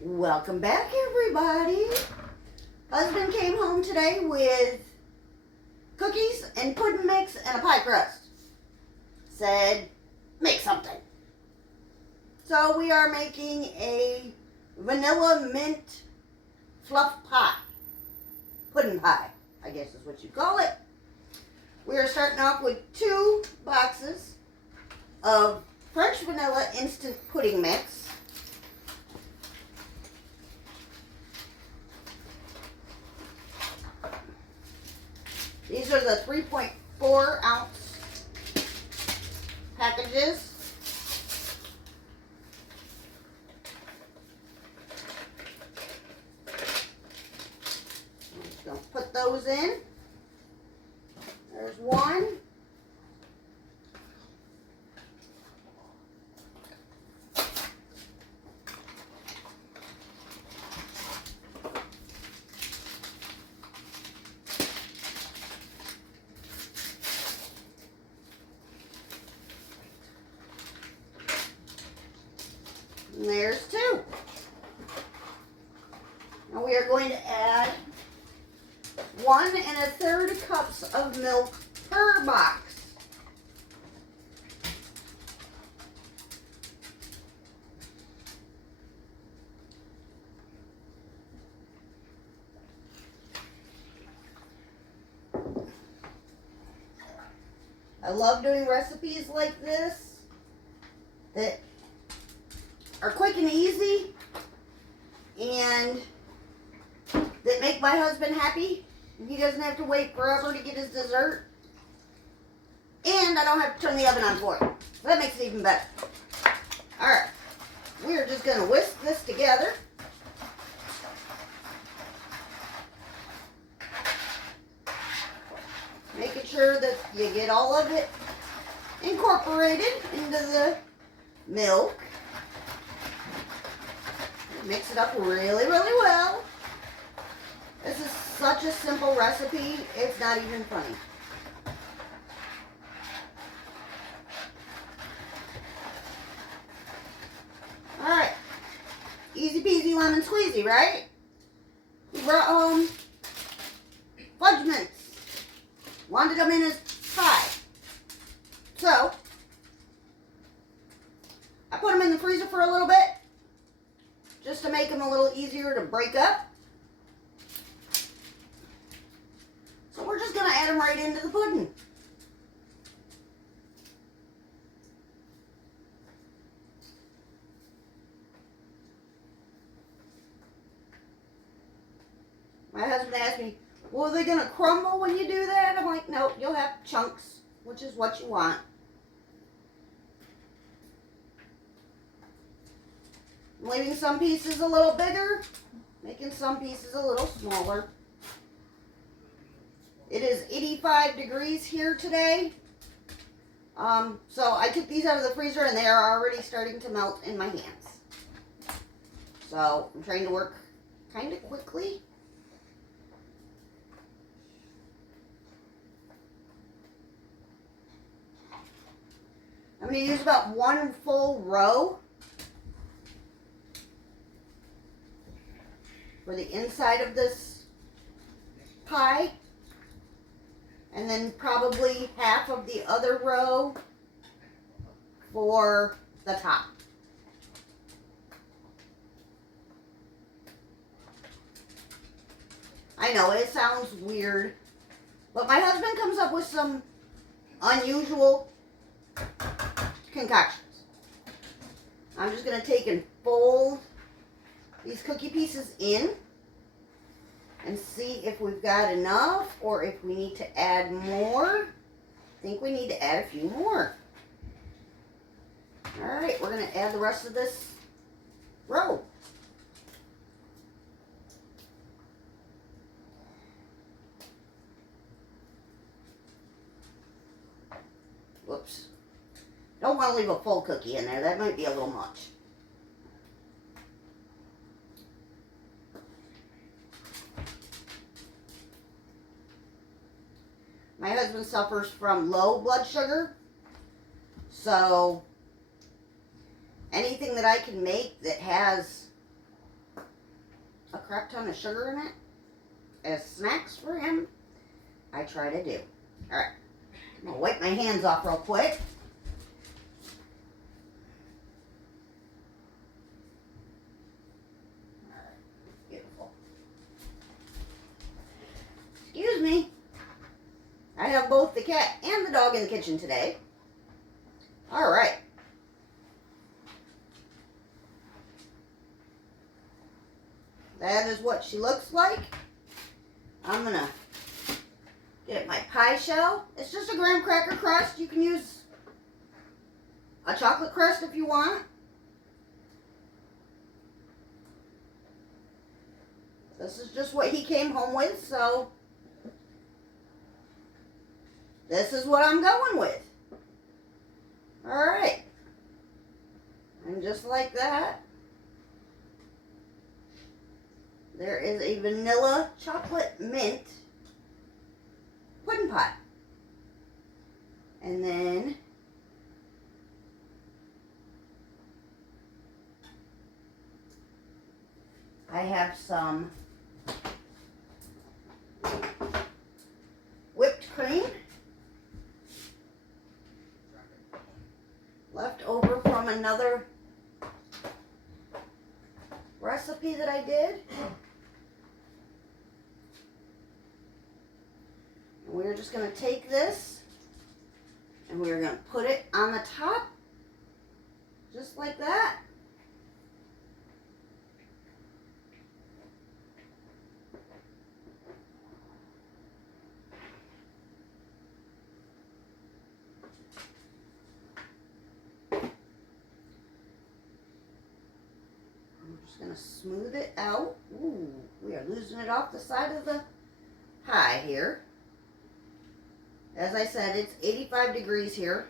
Welcome back, everybody. Husband came home today with cookies and pudding mix and a pie crust. Said, make something. So we are making a vanilla mint fluff pie. Pudding pie, I guess is what you call it. We are starting off with 2 boxes of French vanilla instant pudding mix. These are the 3.4 ounce packages. I'm just going to put those in. There's one. And there's 2. Now we are going to add 1 1/3 cups of milk per box. I love doing recipes like this that are quick and easy and that make my husband happy. He doesn't have to wait forever to get his dessert. And I don't have to turn the oven on for it. So that makes it even better. Alright. We are just going to whisk this together. Making sure that you get all of it incorporated into the milk. Mix it up really, really well. This is such a simple recipe, it's not even funny. Alright. Easy peasy lemon squeezy, right? We brought home fudge mints. Wanted them in his pie. So, I put them in the freezer for a little bit, just to make them a little easier to break up. So we're just going to add them right into the pudding. My husband asked me, well, are they going to crumble when you do that? I'm like, no, you'll have chunks, which is what you want. I'm leaving some pieces a little bigger, making some pieces a little smaller. It is 85 degrees here today. So I took these out of the freezer and they are already starting to melt in my hands. So I'm trying to work kind of quickly. I'm going to use about 1 full row for the inside of this pie. And then probably half of the other row for the top. I know it sounds weird, but my husband comes up with some unusual concoctions. I'm just going to take and fold these cookie pieces in and see if we've got enough or if we need to add more. I think we need to add a few more. Alright, we're going to add the rest of this row. Whoops. Don't want to leave a full cookie in there. That might be a little much. My husband suffers from low blood sugar, so anything that I can make that has crap ton of sugar in it as snacks for him, I try to do. Alright, I'm going to wipe my hands off real quick. Alright, beautiful. Excuse me. I have both the cat and the dog in the kitchen today. Alright. That is what she looks like. I'm going to get my pie shell. It's just a graham cracker crust. You can use a chocolate crust if you want. This is just what he came home with, so this is what I'm going with. Alright. And just like that, there is a vanilla chocolate mint pudding pie. And then I have some whipped cream left over from another recipe that I did. And we're just going to take this and we're going to put it on the top just like that. Going to smooth it out. Ooh, we are losing it off the side of the pie here. As I said, it's 85 degrees here,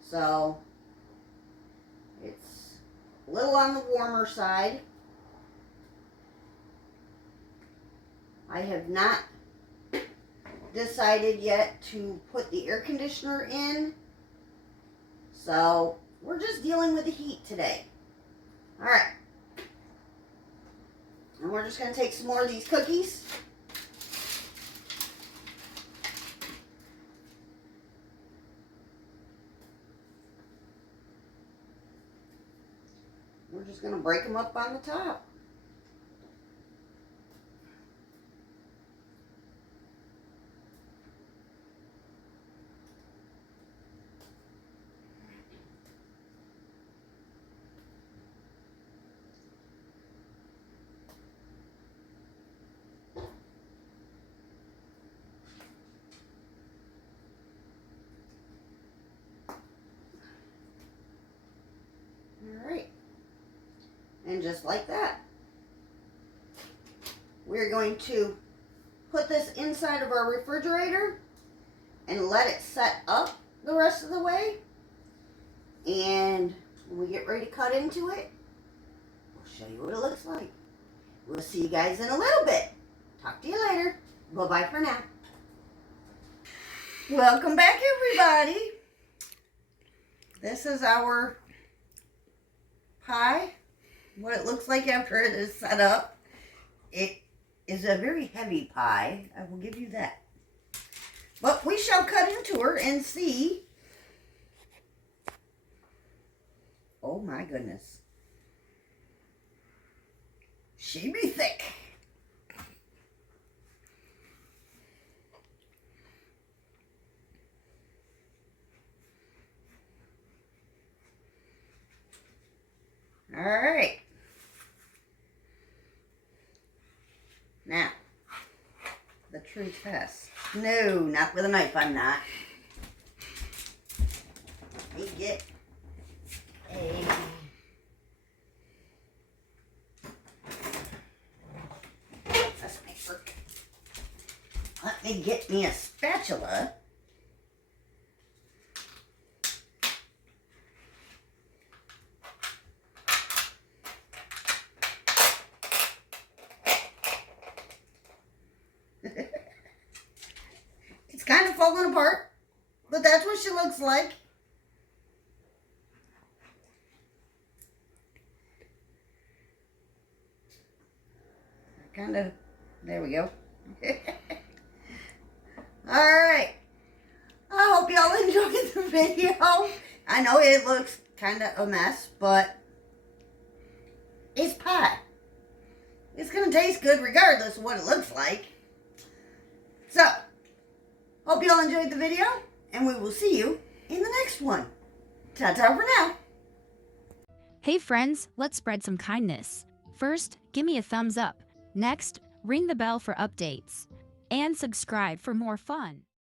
so it's a little on the warmer side. I have not decided yet to put the air conditioner in, so we're just dealing with the heat today. All right. And we're just going to take some more of these cookies. We're just going to break them up on the top. Alright, and just like that, we're going to put this inside of our refrigerator and let it set up the rest of the way. And when we get ready to cut into it, we'll show you what it looks like. We'll see you guys in a little bit. Talk to you later. Bye-bye for now. Welcome back, everybody. This is our pie, what it looks like after it is set up. It is a very heavy pie, I will give you that. But we shall cut into her and see. Oh my goodness. She be thick. All right. Now, the true test. No, not with a knife, I'm not. Let me get a that's paper. Let me get me a spatula. It's kind of falling apart, but that's what she looks like. kind of, there we go. Alright. I hope y'all enjoyed the video. I know it looks kind of a mess, but it's pie. It's going to taste good regardless of what it looks like. So, hope y'all enjoyed the video, and we will see you in the next one. Ta-ta for now. Hey friends, let's spread some kindness. First, give me a thumbs up. Next, ring the bell for updates. And subscribe for more fun.